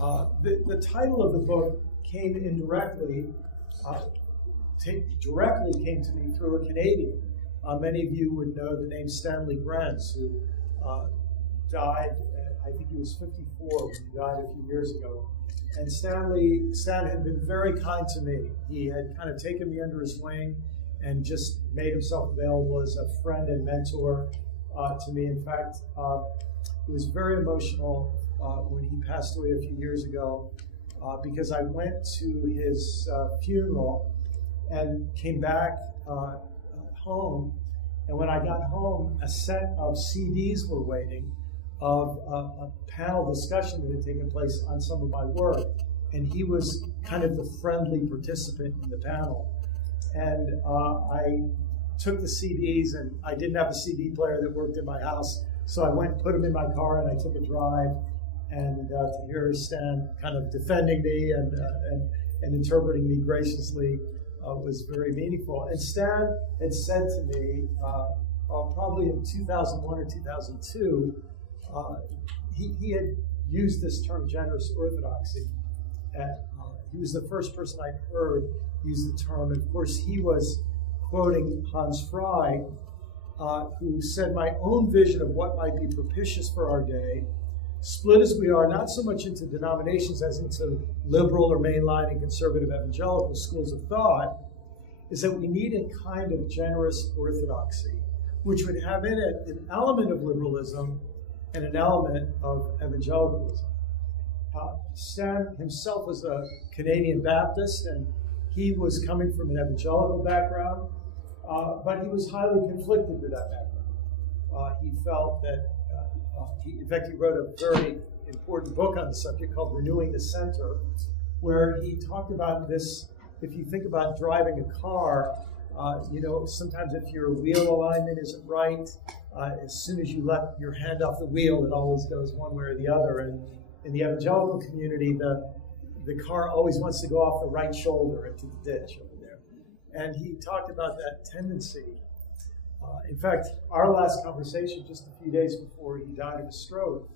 The title of the book came indirectly, directly came to me through a Canadian. Many of you would know the name Stanley Grenz, who died, I think he was 54 when he died a few years ago. And Stan had been very kind to me. He had kind of taken me under his wing and just made himself available as a friend and mentor to me. In fact, it was very emotional when he passed away a few years ago because I went to his funeral and came back home. And when I got home, a set of CDs were waiting of a panel discussion that had taken place on some of my work. And he was kind of the friendly participant in the panel. And I took the CDs, and I didn't have a CD player that worked in my house, so I went and put them in my car, and I took a drive. And to hear Stan kind of defending me and interpreting me graciously was very meaningful. And Stan had said to me, probably in 2001 or 2002, he had used this term, generous orthodoxy. He was the first person I'd heard use the term. And of course, he was quoting Hans Frey, who said, "My own vision of what might be propitious for our day, split as we are, not so much into denominations as into liberal or mainline and conservative evangelical schools of thought, is that we need a kind of generous orthodoxy, which would have in it an element of liberalism and an element of evangelicalism." Stan himself was a Canadian Baptist, and he was coming from an evangelical background, but he was highly conflicted with that background. He felt that, in fact, he wrote a very important book on the subject called Renewing the Center, where he talked about this. If you think about driving a car, sometimes if your wheel alignment isn't right, as soon as you let your hand off the wheel, it always goes one way or the other. And in the evangelical community, the car always wants to go off the right shoulder into the ditch over there. And he talked about that tendency. In fact, our last conversation, just a few days before he died of a stroke,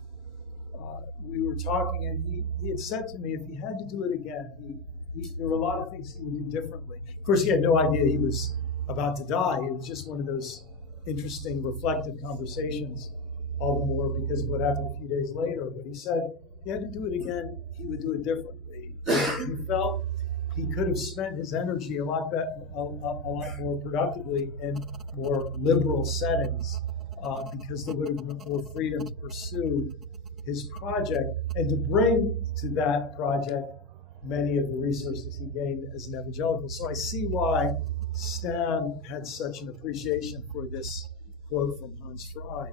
we were talking, and he had said to me, if he had to do it again, there were a lot of things he would do differently. Of course, he had no idea he was about to die. It was just one of those interesting, reflective conversations, all the more because of what happened a few days later. But he said if he had to do it again, he would do it differently. He felt he could have spent his energy a lot more productively in more liberal settings because there would have been more freedom to pursue his project and to bring to that project many of the resources he gained as an evangelical. So I see why Stan had such an appreciation for this quote from Hans Frey.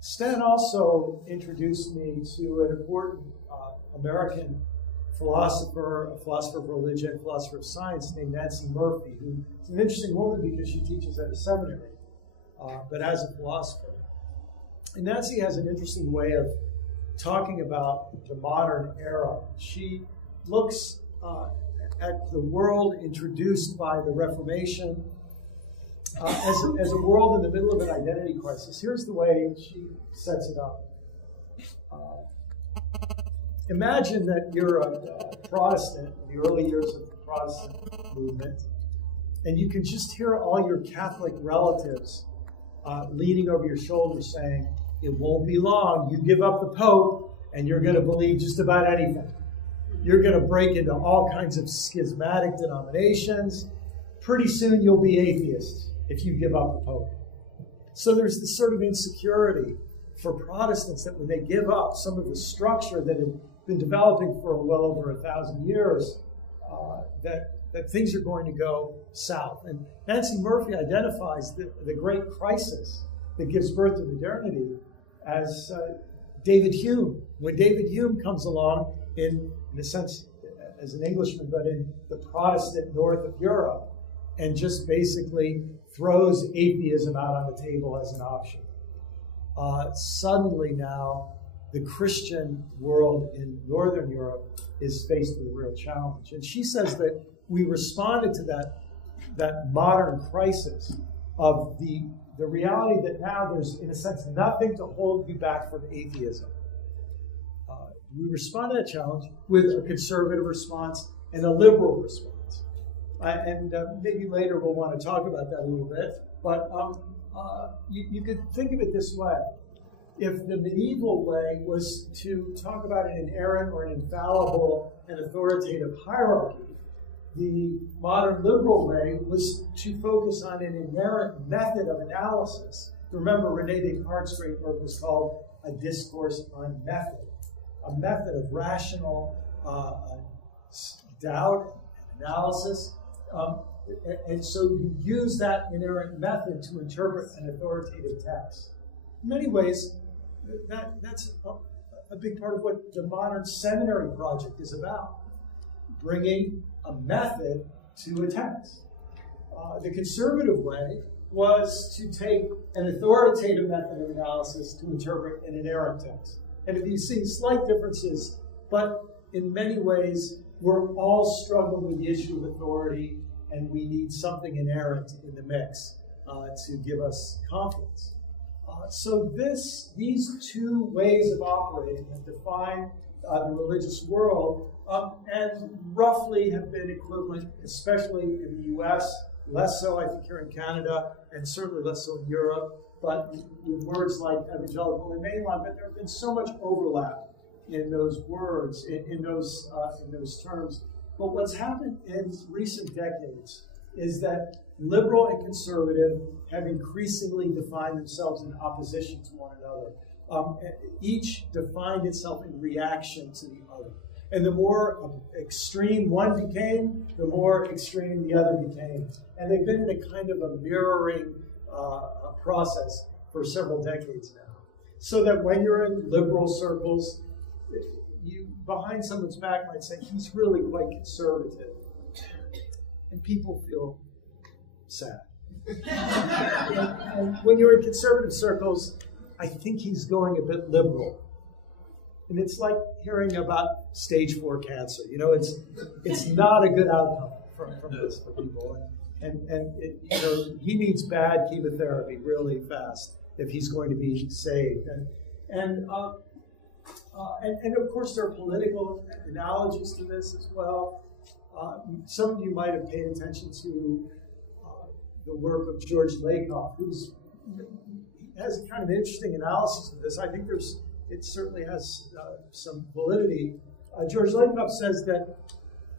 Stan also introduced me to an important American philosopher, a philosopher of religion, philosopher of science named Nancy Murphy, who is an interesting woman because she teaches at a seminary, but as a philosopher. And Nancy has an interesting way of talking about the modern era. She looks at the world introduced by the Reformation as a world in the middle of an identity crisis. Here's the way she sets it up. Imagine that you're a Protestant in the early years of the Protestant movement, and you can just hear all your Catholic relatives leaning over your shoulder saying, "It won't be long. You give up the Pope, and you're going to believe just about anything. You're going to break into all kinds of schismatic denominations. Pretty soon you'll be atheists if you give up the Pope." So there's this sort of insecurity for Protestants that when they give up some of the structure that had been developing for well over 1,000 years, that things are going to go south. And Nancy Murphy identifies the great crisis that gives birth to modernity as David Hume. When David Hume comes along, in a sense, as an Englishman, but in the Protestant north of Europe, and just basically throws atheism out on the table as an option. Suddenly now, the Christian world in Northern Europe is faced with a real challenge. And she says that we responded to that modern crisis of the reality that now there's, in a sense, nothing to hold you back from atheism. we respond to that challenge with a conservative response and a liberal response. And maybe later we'll want to talk about that a little bit. But you could think of it this way. If the medieval way was to talk about an inerrant or an infallible and authoritative hierarchy, the modern liberal way was to focus on an inerrant method of analysis. Remember, René Descartes' great work was called A Discourse on Method, a method of rational doubt and analysis. And so you use that inerrant method to interpret an authoritative text. In many ways, that's a big part of what the modern seminary project is about, bringing a method to a text. The conservative way was to take an authoritative method of analysis to interpret an inerrant text. And if you see slight differences, but in many ways, we're all struggling with the issue of authority, and we need something inerrant in the mix to give us confidence. So these two ways of operating have defined the religious world and roughly have been equivalent, especially in the US, less so I think here in Canada, and certainly less so in Europe, but with words like evangelical and mainline, but there have been so much overlap in those words, in those terms. But what's happened in recent decades is that liberal and conservative have increasingly defined themselves in opposition to one another. Each defined itself in reaction to the other. And the more extreme one became, the more extreme the other became. And they've been in a kind of a mirroring process for several decades now. So that when you're in liberal circles, you, behind someone's back, might say, he's really quite conservative. And people feel sad. And when you're in conservative circles, I think he's going a bit liberal. And it's like hearing about stage 4 cancer. You know, it's not a good outcome from this for people. And he needs bad chemotherapy really fast if he's going to be saved. And of course, there are political analogies to this as well. Some of you might have paid attention to the work of George Lakoff, who has a kind of interesting analysis of this. I think it certainly has some validity. George Lakoff says that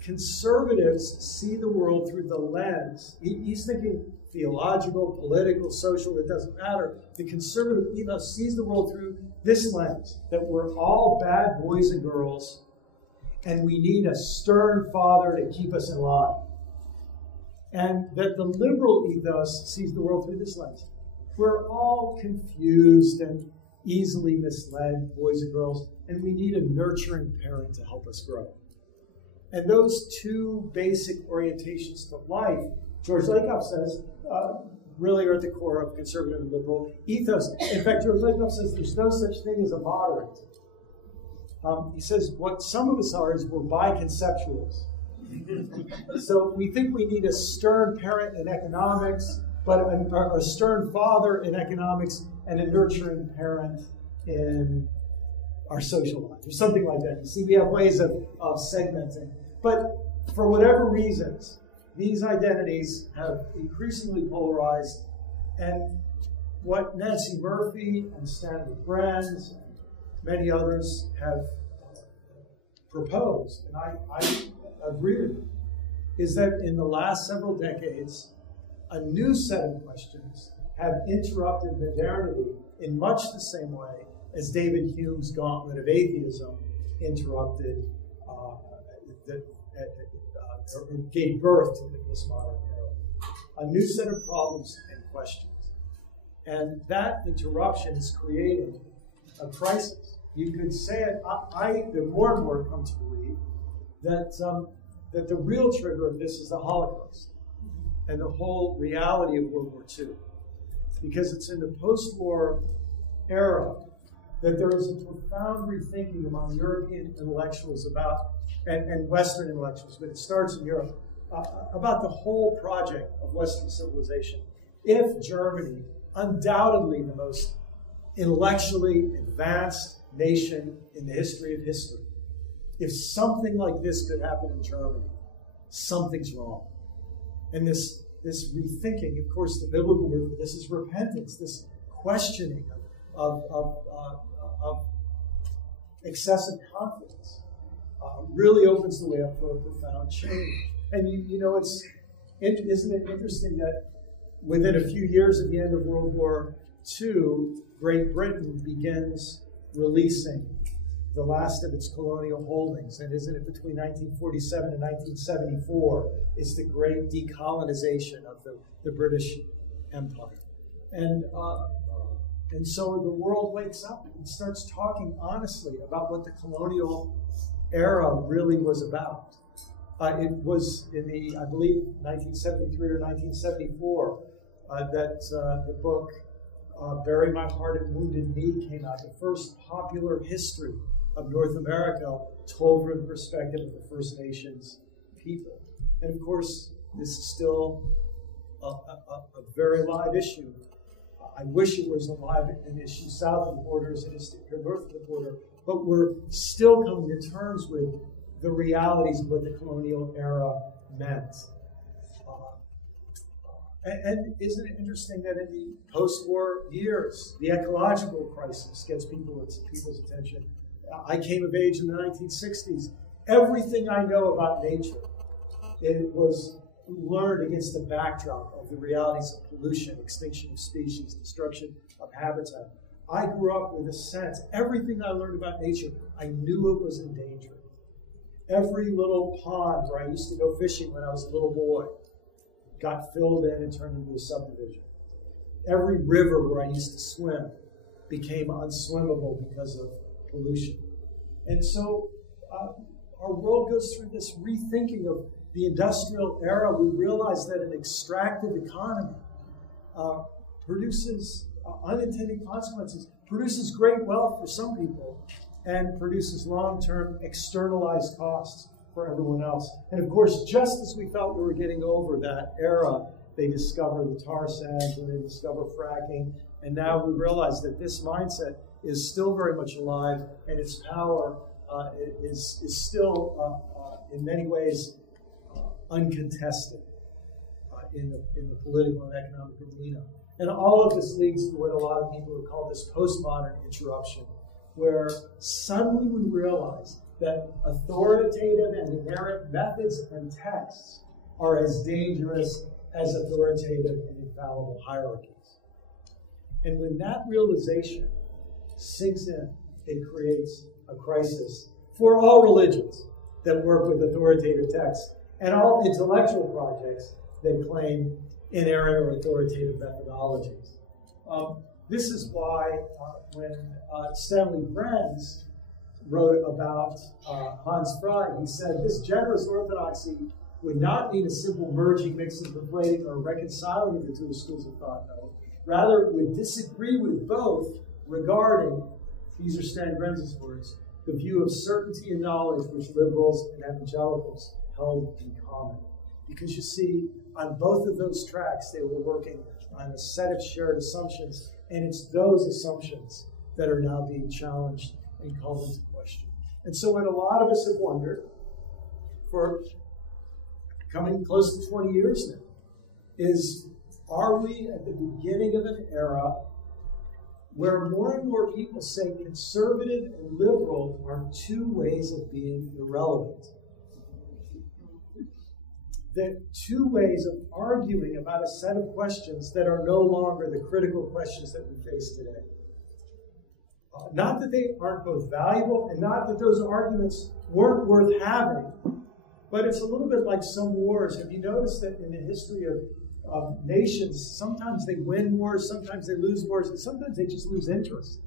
conservatives see the world through the lens. He's thinking theological, political, social, it doesn't matter. The conservative ethos sees the world through this lens, that we're all bad boys and girls, and we need a stern father to keep us in line. And that the liberal ethos sees the world through this lens. We're all confused and easily misled, boys and girls, and we need a nurturing parent to help us grow. And those two basic orientations to life, George Lakoff says, really are at the core of conservative and liberal ethos. In fact, George Lakoff says there's no such thing as a moderate. He says what some of us are is we're biconceptuals. So we think we need a stern parent in economics, but a stern father in economics and a nurturing parent in our social life, or something like that. You see, we have ways of segmenting. But for whatever reasons, these identities have increasingly polarized, and what Nancy Murphy and Stanley Grenz and many others have proposed, and I agree with them, is that in the last several decades, a new set of questions have interrupted modernity in much the same way as David Hume's gauntlet of atheism interrupted or gave birth to this modern era. A new set of problems and questions. And that interruption is creating a crisis. You could say it, the more and more come to believe that the real trigger of this is the Holocaust and the whole reality of World War II. Because it's in the post-war era that there is a profound rethinking among European intellectuals about, and Western intellectuals, but it starts in Europe, about the whole project of Western civilization. If Germany, undoubtedly the most intellectually advanced nation in the history of history. If something like this could happen in Germany, something's wrong. And this rethinking, of course, the biblical word for this is repentance, this questioning of excessive confidence, really opens the way up for a profound change. And isn't it interesting that within a few years of the end of World War II, Great Britain begins releasing the last of its colonial holdings. And isn't it between 1947 and 1974 is the great decolonization of the British Empire. And so the world wakes up and starts talking honestly about what the colonial era really was about. It was in the, I believe, 1973 or 1974 that the book Bury My Heart at Wounded Knee came out, the first popular history of North America told from the perspective of the First Nations people. And of course, this is still a very live issue. I wish it was an issue south of the border as it is here north of the border, but we're still coming to terms with the realities of what the colonial era meant. And isn't it interesting that in the post-war years, the ecological crisis gets people's attention? I came of age in the 1960s. Everything I know about nature, it was learned against the backdrop of the realities of pollution, extinction of species, destruction of habitat. I grew up with a sense, everything I learned about nature, I knew it was in danger. Every little pond where I used to go fishing when I was a little boy got filled in and turned into a subdivision. Every river where I used to swim became unswimmable because of pollution. And so our world goes through this rethinking of the industrial era. We realize that an extractive economy produces unintended consequences, produces great wealth for some people, and produces long-term externalized costs for everyone else. And of course, just as we felt we were getting over that era, they discover the tar sands and they discover fracking. And now we realize that this mindset is still very much alive, and its power is still, in many ways, uncontested in the political and economic arena. And all of this leads to what a lot of people have called this postmodern interruption, where suddenly we realize that authoritative and inherent methods and texts are as dangerous as authoritative and infallible hierarchies. And when that realization sinks in, it creates a crisis for all religions that work with authoritative texts and all intellectual projects that claim inerrant or authoritative methodologies. This is why when Stanley Grenz wrote about Hans Frey, he said, this generous orthodoxy would not mean a simple merging, mixing, conflating, or reconciling of the two schools of thought, no. Rather, it would disagree with both regarding, these are Stan Grenz's words, the view of certainty and knowledge which liberals and evangelicals held in common. Because you see, on both of those tracks, they were working on a set of shared assumptions, and it's those assumptions that are now being challenged and called into question. And so what a lot of us have wondered for coming close to 20 years now is, are we at the beginning of an era where more and more people say conservative and liberal are two ways of being irrelevant? That two ways of arguing about a set of questions that are no longer the critical questions that we face today. Not that they aren't both valuable, and not that those arguments weren't worth having, but it's a little bit like some wars. Have you noticed that in the history of nations, sometimes they win wars, sometimes they lose wars, and sometimes they just lose interest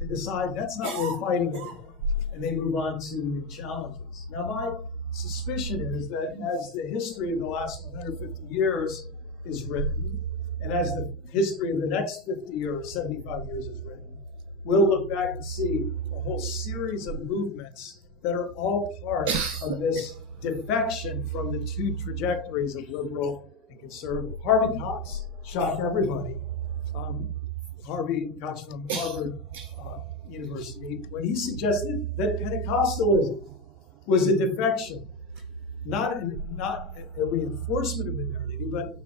and decide that's not what we're fighting for, and they move on to new challenges. Now, my suspicion is that as the history of the last 150 years is written, and as the history of the next 50 or 75 years is written, we'll look back and see a whole series of movements that are all part of this defection from the two trajectories of liberal and conservative. Harvey Cox shocked everybody. Harvey Cox from Harvard University when he suggested that Pentecostalism was a defection, not a reinforcement of modernity, but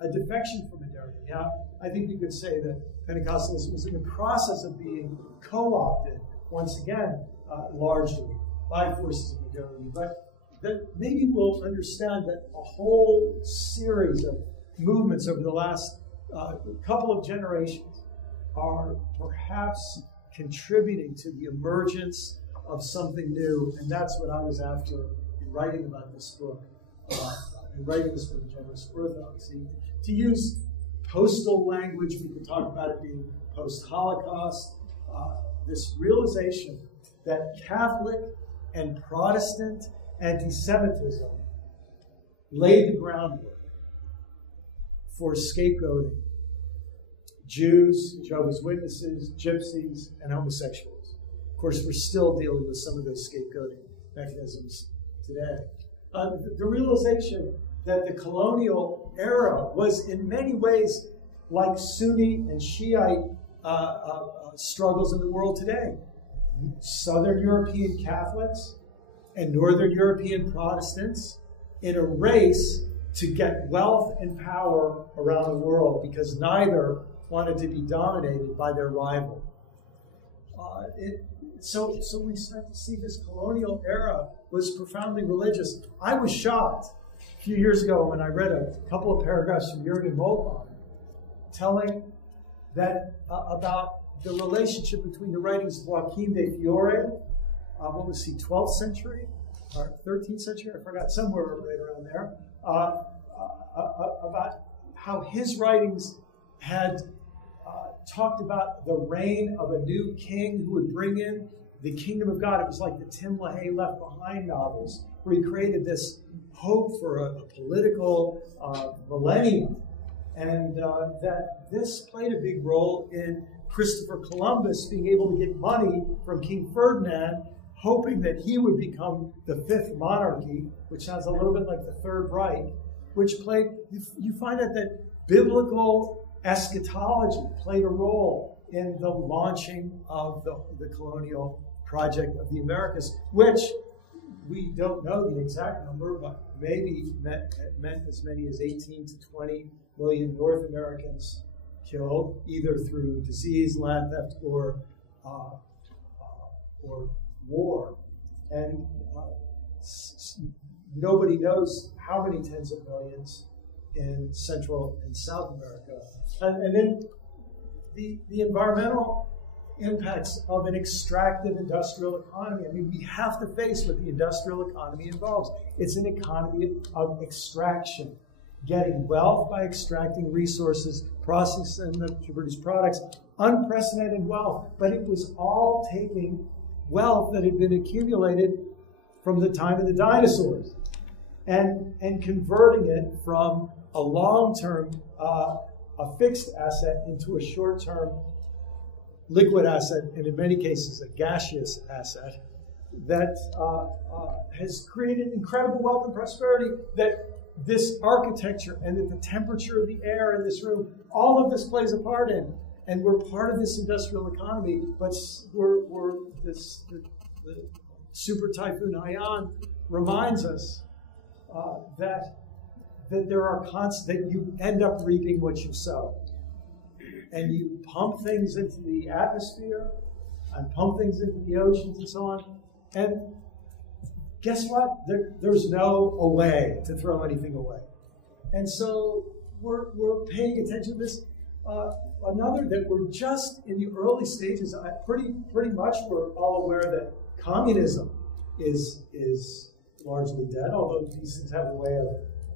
a defection from modernity. Now, I think you could say that Pentecostalism was in the process of being co-opted, once again, largely by forces of modernity. But that maybe we'll understand that a whole series of movements over the last couple of generations are perhaps contributing to the emergence of something new, and that's what I was after in writing about this book, Generous Orthodoxy. To use postal language, we could talk about it being post-Holocaust, this realization that Catholic and Protestant anti-Semitism laid the groundwork for scapegoating Jews, Jehovah's Witnesses, gypsies, and homosexuals. Of course, we're still dealing with some of those scapegoating mechanisms today. The realization that the colonial era was in many ways like Sunni and Shiite struggles in the world today. Southern European Catholics and Northern European Protestants in a race to get wealth and power around the world because neither wanted to be dominated by their rival. So we start to see this colonial era was profoundly religious. I was shocked a few years ago when I read a couple of paragraphs from Jürgen Moltmann telling that about the relationship between the writings of Joaquim de Fiore, what was he, 12th century or 13th century? I forgot, somewhere right around there, about how his writings had talked about the reign of a new king who would bring in the kingdom of God. It was like the Tim LaHaye Left Behind novels, where he created this hope for a political millennium. And that this played a big role in Christopher Columbus being able to get money from King Ferdinand, hoping that he would become the fifth monarchy, which sounds a little bit like the Third Reich, which played, you find out that biblical eschatology played a role in the launching of the colonial project of the Americas, which we don't know the exact number, but maybe meant as many as 18 to 20 million North Americans killed, either through disease, land theft, or war. And nobody knows how many tens of millions in Central and South America. And then the environmental impacts of an extractive industrial economy. I mean, we have to face what the industrial economy involves. It's an economy of extraction, getting wealth by extracting resources, processing them to produce products, unprecedented wealth. But it was all taking wealth that had been accumulated from the time of the dinosaurs and converting it from a long-term, a fixed asset into a short-term liquid asset, and in many cases a gaseous asset that has created incredible wealth and prosperity, that this architecture and that the temperature of the air in this room, all of this plays a part in. And we're part of this industrial economy, but the super typhoon Haiyan reminds us that there are that you end up reaping what you sow. And you pump things into the atmosphere and pump things into the oceans and so on. And guess what? There's no way to throw anything away. And so we're paying attention to this. Another that we're just in the early stages. Pretty much we're all aware that communism is largely dead, although these things have a way of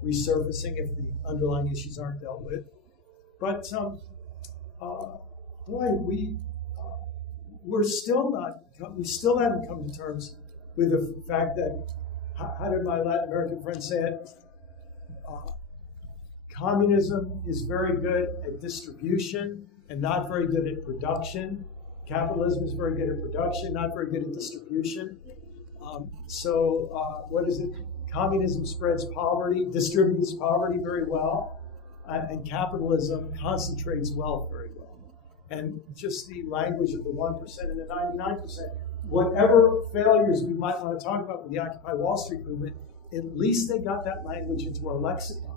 resurfacing if the underlying issues aren't dealt with. But we still haven't come to terms with the fact that, how did my Latin American friend say it? Communism is very good at distribution and not very good at production. Capitalism is very good at production, not very good at distribution. What is it? Communism spreads poverty, distributes poverty very well, and capitalism concentrates wealth very well. and just the language of the 1% and the 99%. Whatever failures we might want to talk about with the Occupy Wall Street movement, at least they got that language into our lexicon.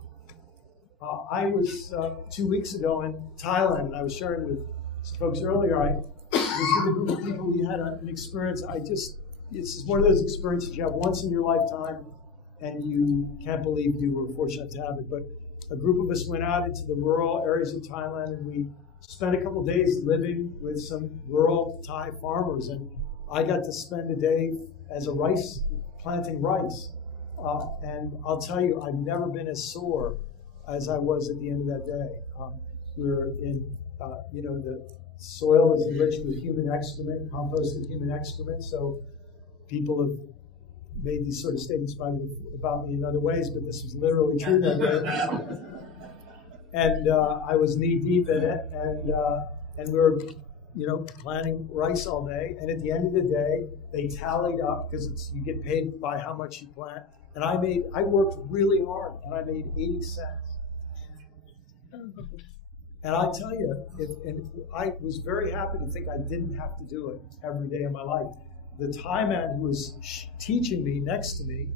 I was 2 weeks ago in Thailand, and I was sharing with some folks earlier. I was with a group of people. We had an experience. This is one of those experiences you have once in your lifetime, and you can't believe you were fortunate to have it. But a group of us went out into the rural areas of Thailand, and we spent a couple of days living with some rural Thai farmers. And I got to spend a day as planting rice. And I'll tell you, I've never been as sore as I was at the end of that day. We were in, the soil is enriched with human excrement, composted human excrement. So people have made these sort of statements about me in other ways, but this was literally true that day. And I was knee deep in it, and we were, planting rice all day. And at the end of the day, they tallied up, because you get paid by how much you plant. And I worked really hard, and I made 80 cents. And I tell you, I was very happy to think I didn't have to do it every day of my life. The Thai man who was teaching me next to me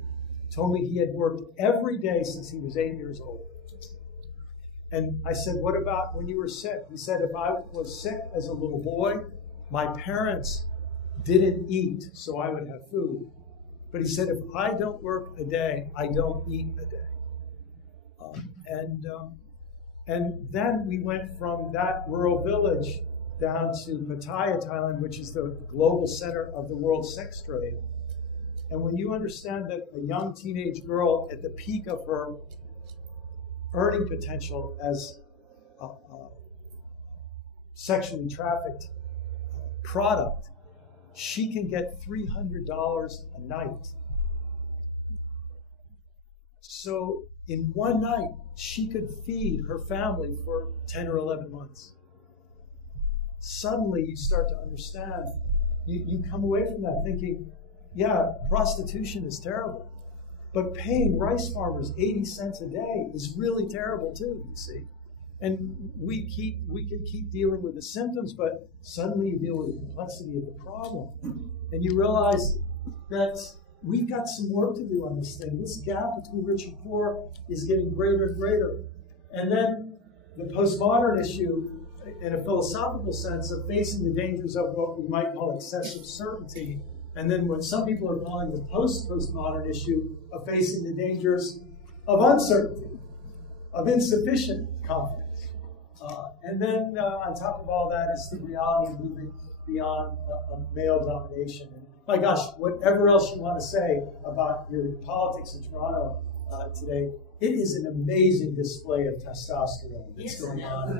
told me he had worked every day since he was 8 years old. And I said, what about when you were sick? He said, if I was sick as a little boy, my parents didn't eat, so I would have food. But he said, if I don't work a day, I don't eat a day. And then we went from that rural village down to Pattaya, Thailand, which is the global center of the world sex trade. And when you understand that a young teenage girl at the peak of her earning potential as a sexually trafficked product, she can get $300 a night. So in one night, she could feed her family for 10 or 11 months. Suddenly, you start to understand. You come away from that thinking, yeah, prostitution is terrible. But paying rice farmers 80 cents a day is really terrible too, you see. And we can keep dealing with the symptoms, but suddenly you deal with the complexity of the problem. And you realize that we've got some work to do on this thing. This gap between rich and poor is getting greater and greater. And then the postmodern issue, in a philosophical sense, of facing the dangers of what we might call excessive certainty. And then what some people are calling the postmodern issue of facing the dangers of uncertainty, of insufficient confidence. And then on top of all that is the reality of moving beyond male domination. And my gosh, whatever else you want to say about your politics in Toronto today, it is an amazing display of testosterone that's going on.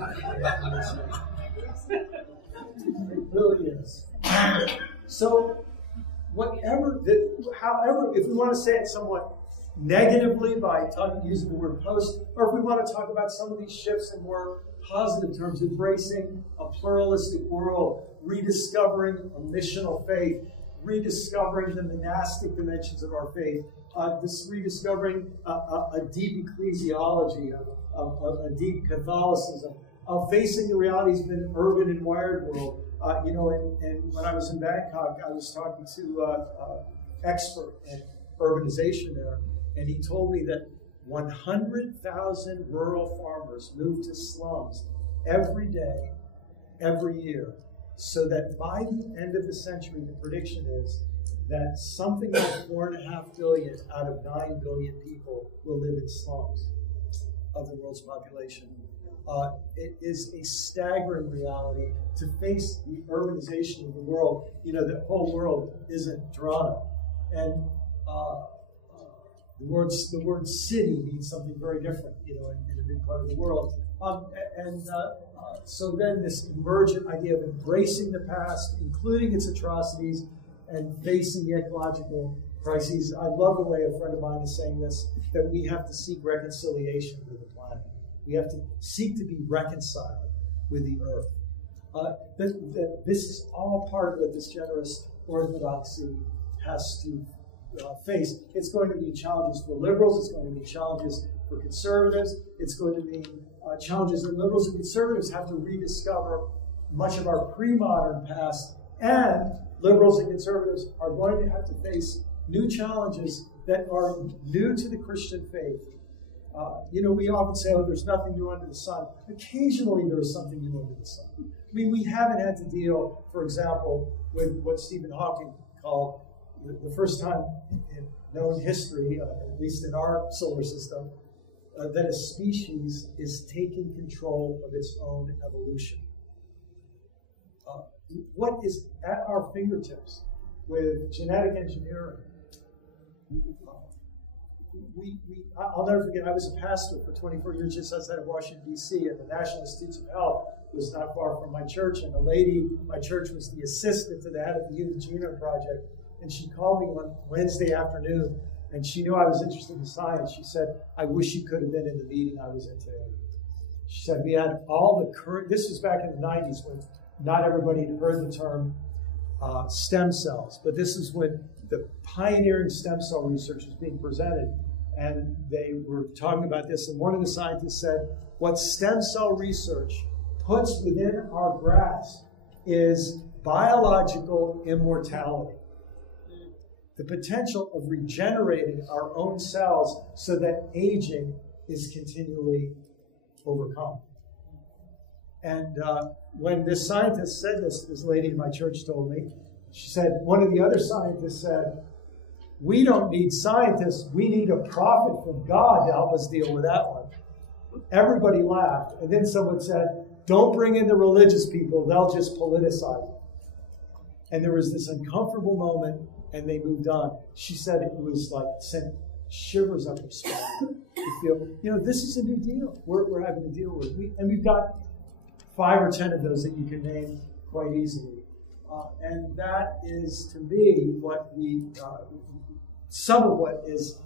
It really is. So, however, if we want to say it somewhat negatively by using the word post, or if we want to talk about some of these shifts in more positive terms, embracing a pluralistic world, rediscovering a missional faith, rediscovering the monastic dimensions of our faith, rediscovering a deep ecclesiology, a deep Catholicism, facing the realities of an urban and wired world. And when I was in Bangkok, I was talking to an expert in urbanization there, and he told me that 100,000 rural farmers move to slums every day, every year, so that by the end of the century, the prediction is that something like 4.5 billion out of 9 billion people will live in slums of the world's population. It is a staggering reality to face the urbanization of the world. The whole world isn't Toronto. And the word city means something very different, in a big part of the world. So then this emergent idea of embracing the past, including its atrocities, and facing the ecological crises. I love the way a friend of mine is saying this, that we have to seek reconciliation with the planet. We have to seek to be reconciled with the earth. This is all part of what this generous orthodoxy has to face. It's going to be challenges for liberals. It's going to be challenges for conservatives. It's going to be challenges that liberals and conservatives have to rediscover much of our pre-modern past, and liberals and conservatives are going to have to face new challenges that are new to the Christian faith. We often say, oh, there's nothing new under the sun. Occasionally there is something new under the sun. I mean, we haven't had to deal, for example, with what Stephen Hawking called the first time in known history, at least in our solar system, that a species is taking control of its own evolution. What is at our fingertips with genetic engineering? I'll never forget, I was a pastor for 24 years just outside of Washington, D.C., and the National Institutes of Health was not far from my church, and the lady, my church was the assistant to the head of the Human Genome Project, and she called me one Wednesday afternoon, and she knew I was interested in science. She said, I wish you could have been in the meeting I was in today. She said, we had all the current, this was back in the 90s when not everybody had heard the term stem cells, but this is when the pioneering stem cell research was being presented, and they were talking about this, and one of the scientists said, what stem cell research puts within our grasp is biological immortality. The potential of regenerating our own cells so that aging is continually overcome. And when this scientist said this lady in my church told me, she said, one of the other scientists said, we don't need scientists, we need a prophet from God to help us deal with that one. Everybody laughed. And then someone said, don't bring in the religious people, they'll just politicize it. And there was this uncomfortable moment, and they moved on. She said it was like sent shivers up her spine to feel, this is a new deal we're having to deal with. And we've got 5 or 10 of those that you can name quite easily. And that is, to me, what some of what is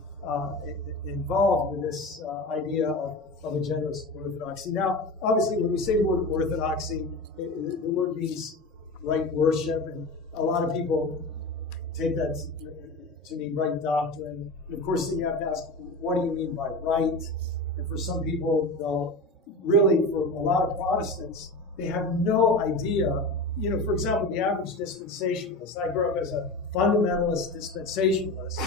involved with this idea of a generous orthodoxy. Now, obviously, when we say the word orthodoxy, the word means right worship, and a lot of people take that to mean right doctrine. And of course, then you have to ask, what do you mean by right? And for some people, for a lot of Protestants, they have no idea. For example, the average dispensationalist. I grew up as a fundamentalist dispensationalist.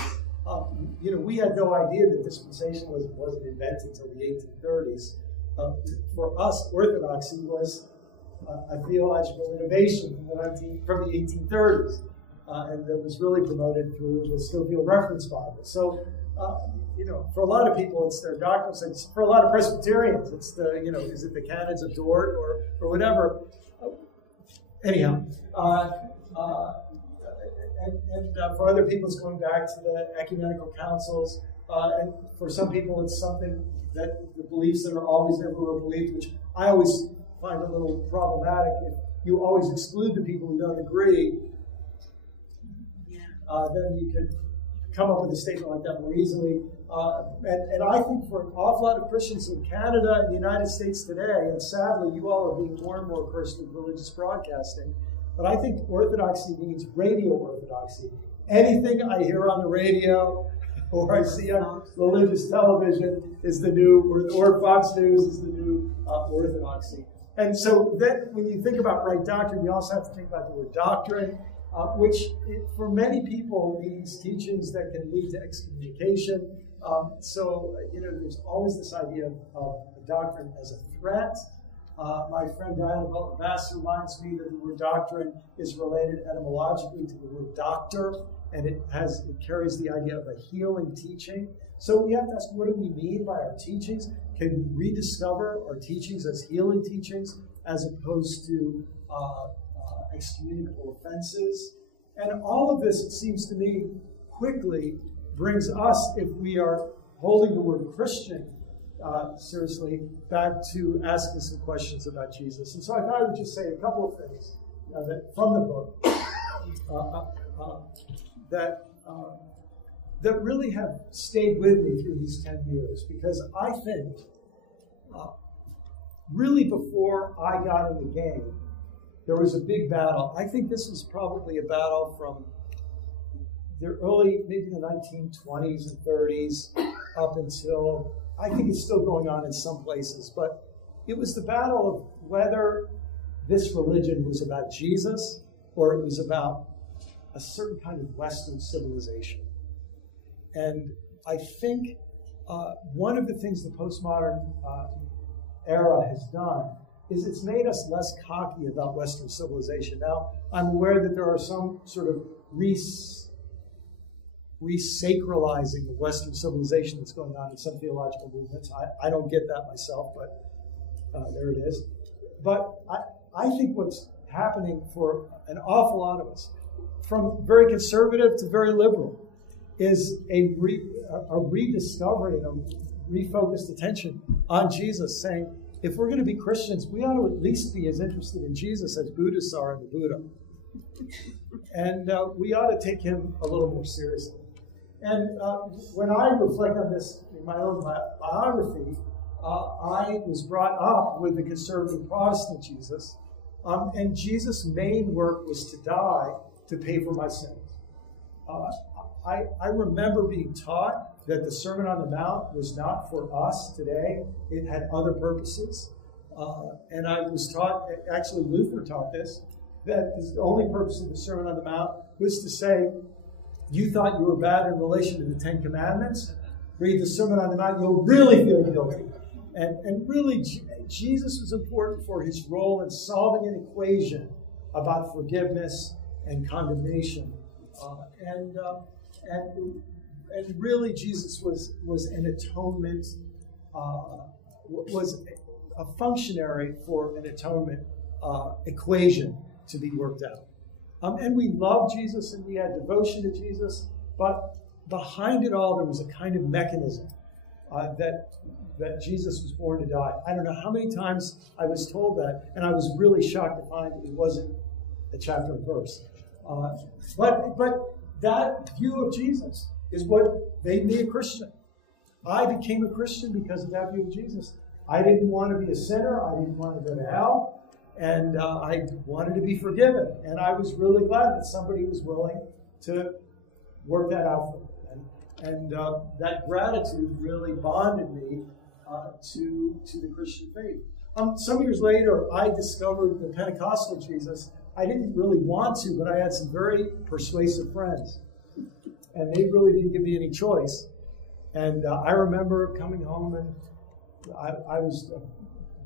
We had no idea that dispensationalism wasn't invented until the 1830s. For us, orthodoxy was a theological innovation from the 1830s, and that was really promoted through the Scofield Reference Bible. So, for a lot of people, it's their doctrine. For a lot of Presbyterians, it's the, is it the canons of Dort or whatever. Anyhow, and for other people, it's going back to the ecumenical councils. And for some people, it's something that the beliefs that are always everywhere believed, which I always find a little problematic. If you always exclude the people who don't agree, then you could come up with a statement like that more easily. And I think for an awful lot of Christians in Canada and the United States today, and sadly you all are being more and more cursed with religious broadcasting, but I think orthodoxy means radio orthodoxy. Anything I hear on the radio or I see on religious television is the new, or Fox News is the new orthodoxy. And so then when you think about right doctrine, you also have to think about the word doctrine, which for many people means teachings that can lead to excommunication. There's always this idea of doctrine as a threat. My friend Diana Vassar reminds me that the word doctrine is related etymologically to the word doctor, and it carries the idea of a healing teaching. So we have to ask, what do we mean by our teachings? Can we rediscover our teachings as healing teachings as opposed to excommunicable offenses? And all of this, it seems to me, quickly brings us, if we are holding the word Christian seriously, back to asking some questions about Jesus. And so I thought I would just say a couple of things from the book that really have stayed with me through these 10 years, because I think really before I got in the game, there was a big battle. I think this was probably a battle from the early, maybe the 1920s and 30s up until, I think it's still going on in some places, but it was the battle of whether this religion was about Jesus or it was about a certain kind of Western civilization. And I think one of the things the postmodern era has done is it's made us less cocky about Western civilization. Now, I'm aware that there are some sort of re-sacralizing of Western civilization that's going on in some theological movements. I don't get that myself, but there it is. But I think what's happening for an awful lot of us, from very conservative to very liberal, is a rediscovery and a refocused attention on Jesus, saying, if we're going to be Christians, we ought to at least be as interested in Jesus as Buddhists are in the Buddha. And we ought to take him a little more seriously. And when I reflect on this in my own biography, I was brought up with the conservative Protestant Jesus, and Jesus' main work was to die to pay for my sins. I remember being taught that the Sermon on the Mount was not for us today. It had other purposes. And I was taught, actually Luther taught this, that the only purpose of the Sermon on the Mount was to say, you thought you were bad in relation to the Ten Commandments? Read the Sermon on the Mount, you'll really feel guilty. And really, Jesus was important for his role in solving an equation about forgiveness and condemnation. And really, Jesus was an atonement, was a functionary for an atonement equation to be worked out. And we loved Jesus and we had devotion to Jesus, but behind it all, there was a kind of mechanism that Jesus was born to die. I don't know how many times I was told that, and I was really shocked to find it wasn't a chapter and verse. But that view of Jesus is what made me a Christian. I became a Christian because of that view of Jesus. I didn't want to be a sinner. I didn't want to go to hell. And I wanted to be forgiven. And I was really glad that somebody was willing to work that out for me. And that gratitude really bonded me to the Christian faith. Some years later, I discovered the Pentecostal Jesus. I didn't really want to, but I had some very persuasive friends. And they really didn't give me any choice. And I remember coming home, and I was a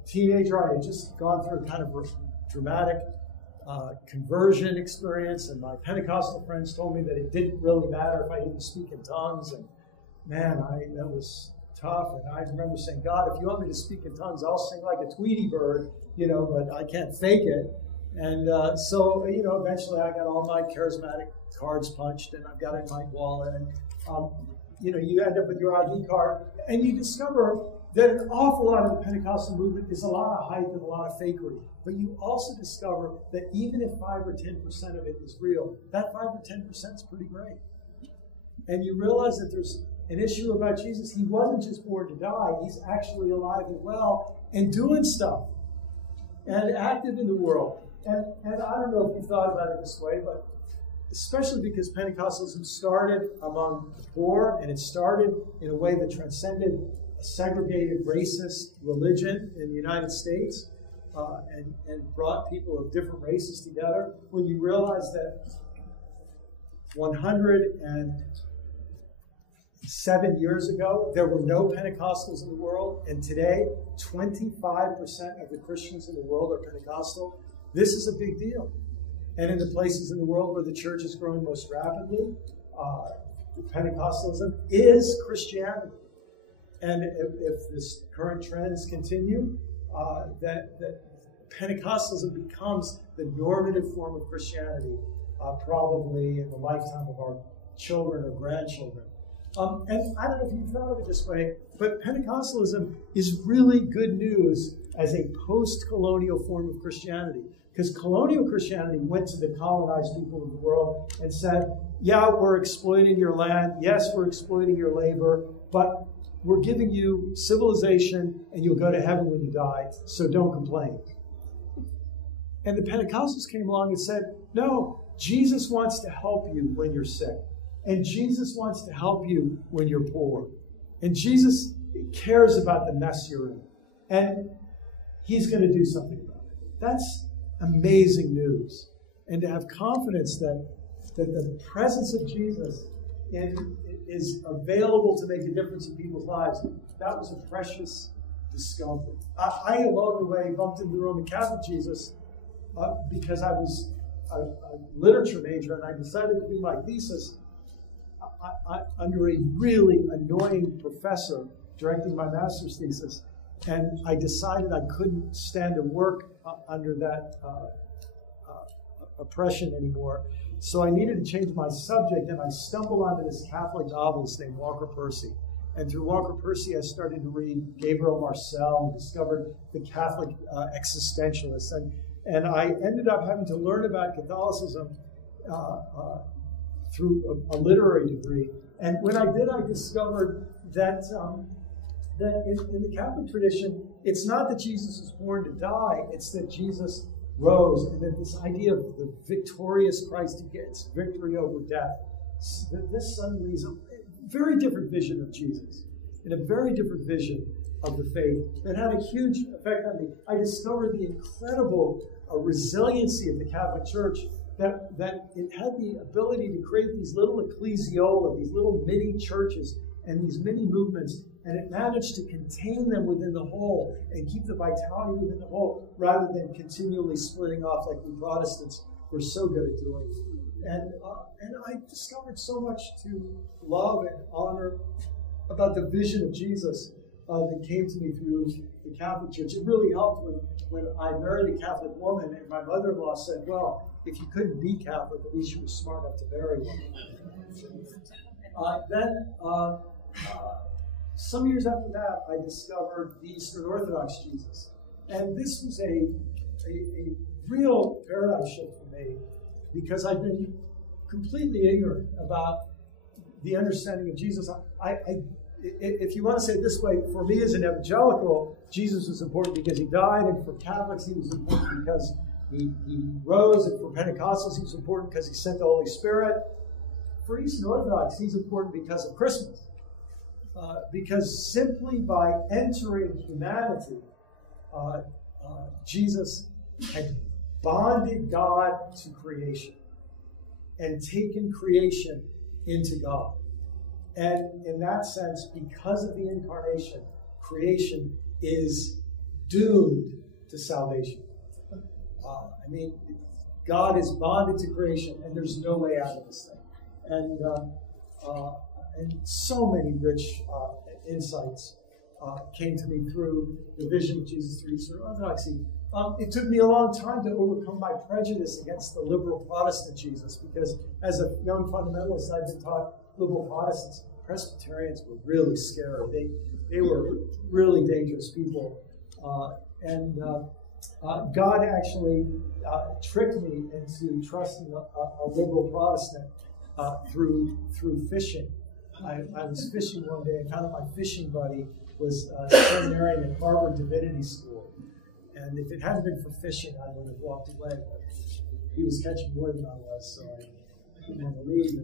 teenager. I had just gone through a kind of dramatic conversion experience, and my Pentecostal friends told me that it didn't really matter if I didn't speak in tongues. And man, that was tough. And I remember saying, God, if you want me to speak in tongues, I'll sing like a Tweety bird, but I can't fake it. And so, eventually I got all my charismatic cards punched, and I've got it in my wallet. And, you end up with your ID card, and you discover that an awful lot of the Pentecostal movement is a lot of hype and a lot of fakery. But you also discover that even if 5 or 10% of it is real, that 5 or 10% is pretty great. And you realize that there's an issue about Jesus. He wasn't just born to die. He's actually alive and well and doing stuff and active in the world. And I don't know if you've thought about it this way, but especially because Pentecostalism started among the poor, and it started in a way that transcended a segregated racist religion in the United States and brought people of different races together. When you realize that 107 years ago, there were no Pentecostals in the world, and today 25% of the Christians in the world are Pentecostal, this is a big deal. And in the places in the world where the church is growing most rapidly, Pentecostalism is Christianity. And if this current trends continue, that Pentecostalism becomes the normative form of Christianity, probably in the lifetime of our children or grandchildren. And I don't know if you've thought of it this way, but Pentecostalism is really good news as a post-colonial form of Christianity. Because colonial Christianity went to the colonized people of the world and said, yeah, we're exploiting your land. Yes, we're exploiting your labor, but we're giving you civilization and you'll go to heaven when you die, so don't complain. And the Pentecostals came along and said, no, Jesus wants to help you when you're sick. And Jesus wants to help you when you're poor. And Jesus cares about the mess you're in. And he's going to do something about it. amazing news. And to have confidence that the presence of Jesus is available to make a difference in people's lives, that was a precious discovery. I along the way, bumped into the Roman Catholic Jesus because I was a literature major, and I decided to do my thesis under a really annoying professor directing my master's thesis. And I decided I couldn't stand to work under that oppression anymore. So I needed to change my subject, and I stumbled onto this Catholic novelist named Walker Percy. And through Walker Percy, I started to read Gabriel Marcel and discovered the Catholic existentialists. And I ended up having to learn about Catholicism through a literary degree. And when I did, I discovered that in the Catholic tradition, it's not that Jesus was born to die, it's that Jesus rose, and that this idea of the victorious Christ who gets victory over death, this suddenly is a very different vision of Jesus, and a very different vision of the faith that had a huge effect on me. I discovered the incredible resiliency of the Catholic Church, that it had the ability to create these little ecclesiola, these little mini churches, and these mini movements, and it managed to contain them within the whole and keep the vitality within the whole, rather than continually splitting off like we Protestants were so good at doing. And I discovered so much to love and honor about the vision of Jesus that came to me through the Catholic Church. It really helped when I married a Catholic woman, and my mother-in-law said, well, if you couldn't be Catholic, at least you were smart enough to marry one. Some years after that, I discovered the Eastern Orthodox Jesus. And this was a real paradigm shift for me, because I've been completely ignorant about the understanding of Jesus. If you want to say it this way, for me as an evangelical, Jesus was important because he died, and for Catholics, he was important because he rose, and for Pentecostals, he was important because he sent the Holy Spirit. For Eastern Orthodox, he's important because of Christmas. Because simply by entering humanity, Jesus had bonded God to creation and taken creation into God. And in that sense, because of the incarnation, creation is doomed to salvation. God is bonded to creation, and there's no way out of this thing. And so many rich insights came to me through the vision of Jesus through Eastern Orthodoxy. It took me a long time to overcome my prejudice against the liberal Protestant Jesus, because as a young fundamentalist, I'd been taught liberal Protestants, Presbyterians were really scary. They were really dangerous people. God actually tricked me into trusting a liberal Protestant through fishing. I was fishing one day and found that my fishing buddy was a seminarian at Harvard Divinity School. And if it hadn't been for fishing, I would have walked away. But he was catching more than I was, so I didn't want to leave.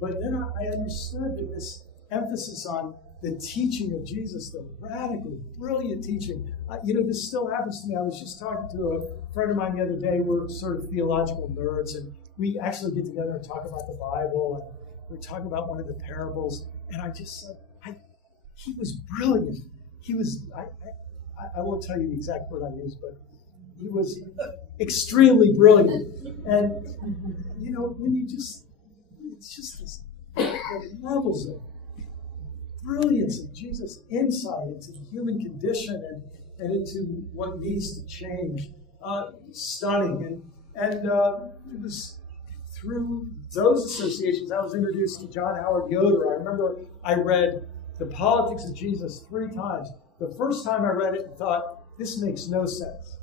But then I understood that this emphasis on the teaching of Jesus, the radical, brilliant teaching. This still happens to me. I was just talking to a friend of mine the other day. We're sort of theological nerds, and we actually get together and talk about the Bible, and we're talking about one of the parables. And I just said, he was brilliant. He was, I won't tell you the exact word I used, but he was extremely brilliant. And, when you just, it's just this levels of brilliance of Jesus' insight into the human condition and into what needs to change. Stunning. And it was through those associations I was introduced to John Howard Yoder. I remember I read The Politics of Jesus 3 times. The first time I read it and thought, this makes no sense.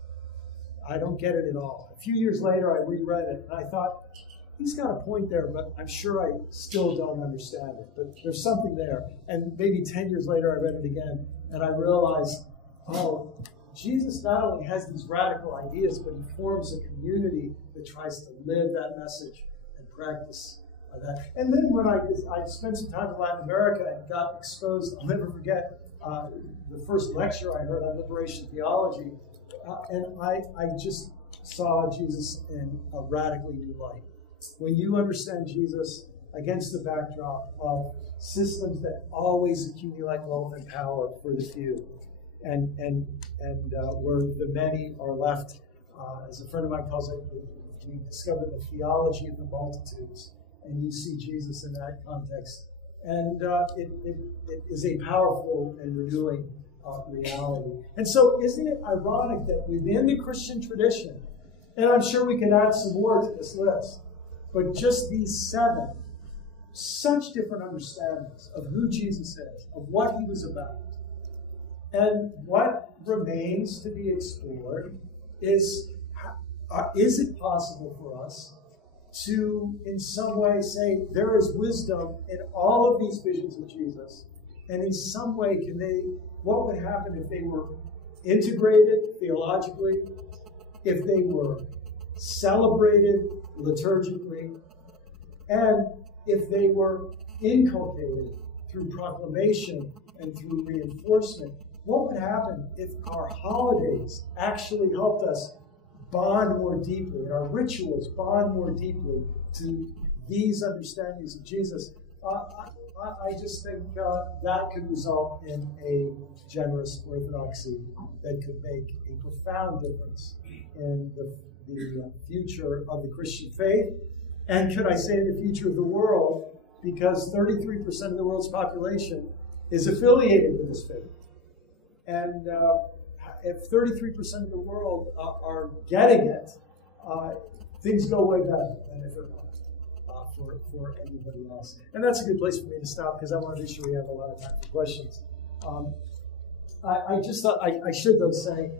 I don't get it at all. A few years later, I reread it, and I thought, he's got a point there, but I'm sure I still don't understand it. But there's something there. And maybe 10 years later, I read it again, and I realized, Jesus not only has these radical ideas, but he forms a community that tries to live that message and practice that. And then when I spent some time in Latin America and got exposed, I'll never forget the first lecture I heard on liberation theology, and I just saw Jesus in a radically new light. When you understand Jesus against the backdrop of systems that always accumulate wealth and power for the few, and where the many are left, as a friend of mine calls it, we discover the theology of the multitudes, and you see Jesus in that context. And it is a powerful and renewing reality. And so isn't it ironic that within the Christian tradition, and I'm sure we could add some more to this list, but just these 7, such different understandings of who Jesus is, of what he was about. And what remains to be explored is it possible for us to, in some way, say there is wisdom in all of these visions of Jesus, and in some way what would happen if they were integrated theologically, if they were celebrated liturgically, and if they were inculcated through proclamation and through reinforcement? What would happen if our holidays actually helped us bond more deeply, and our rituals bond more deeply to these understandings of Jesus? I just think that could result in a generous orthodoxy that could make a profound difference in the future of the Christian faith, and could I say the future of the world, because 33% of the world's population is affiliated with this faith. And if 33% of the world are getting it, things go way better than if they're not for everybody else. And that's a good place for me to stop, because I want to be sure we have a lot of time for questions. I just thought I should, though, say,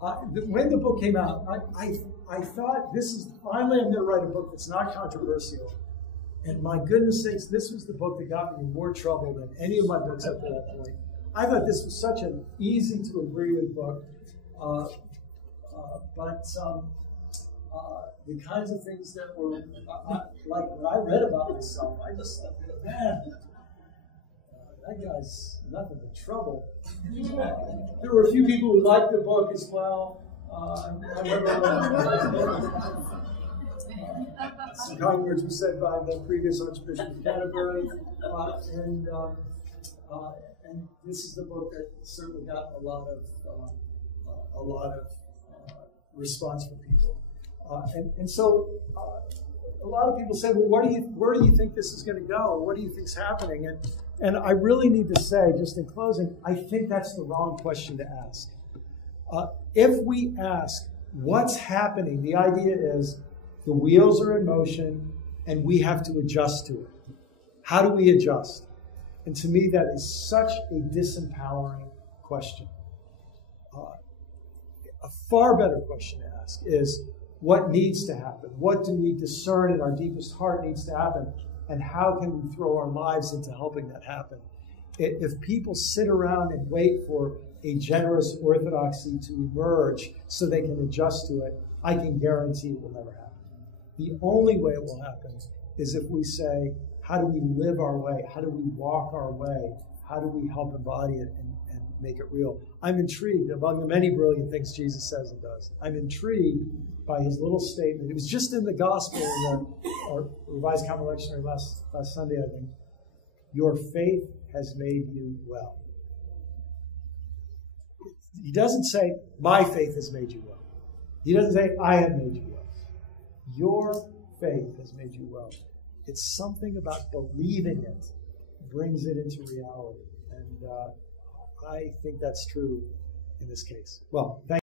when the book came out, I thought, this is finally I'm going to write a book that's not controversial. And my goodness sakes, this was the book that got me in more trouble than any of my books up to that point. I thought this was such an easy to agree with book, but the kinds of things that were, like when I read about myself, I just thought, man, that guy's nothing but trouble. There were a few people who liked the book as well. I remember some kind words were said by the previous Archbishop of Canterbury, and this is the book that certainly got a lot of response from people. And so a lot of people said, well, where do you think this is going to go? What do you think's happening? And I really need to say, just in closing, I think that's the wrong question to ask. If we ask what's happening, the idea is the wheels are in motion and we have to adjust to it. How do we adjust? And to me, that is such a disempowering question. A far better question to ask is, what needs to happen? What do we discern in our deepest heart needs to happen? And how can we throw our lives into helping that happen? If people sit around and wait for a generous orthodoxy to emerge so they can adjust to it, I can guarantee it will never happen. The only way it will happen is if we say, how do we live our way? How do we walk our way? How do we help embody it and make it real? I'm intrigued among the many brilliant things Jesus says and does. I'm intrigued by his little statement. It was just in the gospel in our Revised Common Lectionary last Sunday, I think. Your faith has made you well. He doesn't say, my faith has made you well. He doesn't say, I have made you well. Your faith has made you well. It's something about believing it brings it into reality. And I think that's true in this case. Well, thank you.